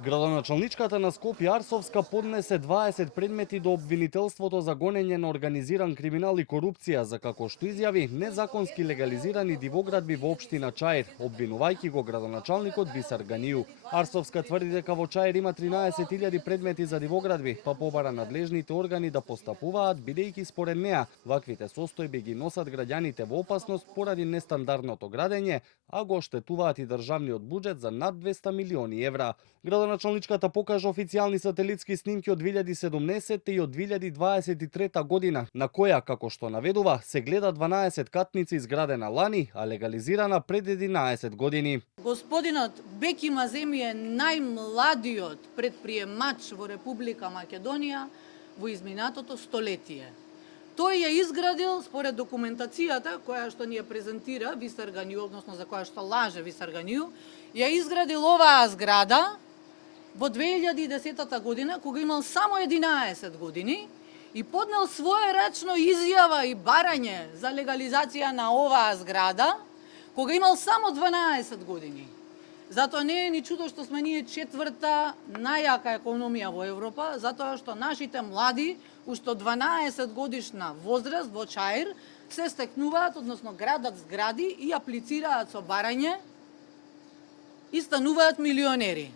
Градоначалничката на Скопје Арсовска поднесе 20 предмети до обвинителството за гонење на организиран криминал и корупција, за како што изјави незаконски легализирани дивоградби во општина Чаир, обвинувајќи го градоначалникот Висар Ганију. Арсовска тврди дека во Чаир има 13.000 предмети за дивоградби, па побара надлежните органи да постапуваат, бидејќи според неа ваквите состојби ги носат граѓаните во опасност поради нестандардното градење, а го оштетуваат и државниот буџет за над 200 милиони евра. Градоначалничката покажа официјални сателитски снимки од 2017 и од 2023 година, на која, како што наведува, се гледа 12 катници изградена лани, а легализирана пред 11 години. Господинот Беки Маземи е најмладиот предприемач во Република Македонија во изминатото столетие. Тој ја изградил, според документацијата која што ни ја презентира Висар Ганију, односно за која што лаже Висар Ганију, ја изградил оваа зграда во 2010 година, кога имал само 11 години и поднел своеречно изјава и барање за легализација на оваа зграда, кога имал само 12 години. Затоа не е ни чудо што сме ние четврта најака економија во Европа, затоа што нашите млади, уште 12 годишна возраст во Чаир, се стекнуваат, односно градат згради и аплицираат со барање и стануваат милионери.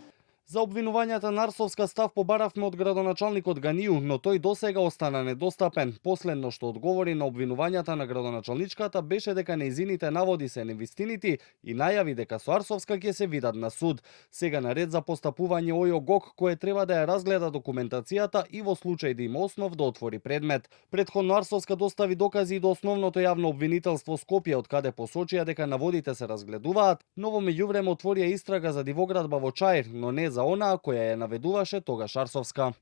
За обвинувањата на Арсовска став побаравме од градоначалникот Ганију, но тој досега остана недостапен. Последно што одговори на обвинувањата на градоначалничката беше дека нејзините наводи се невистинити и најави дека со Арсовска ќе се видат на суд. Сега на ред за постапување ОЈО-ГОК, кој треба да ја разгледа документацијата и во случај да има основ да отвори предмет. Претходно Арсовска достави докази и до основното јавно обвинителство Скопје, од каде посочија дека наводите се разгледуваат, но во меѓувреме отворија истрага за дивоградба во Чаир, но не за онаа која ја наведуваше тогаш Арсовска.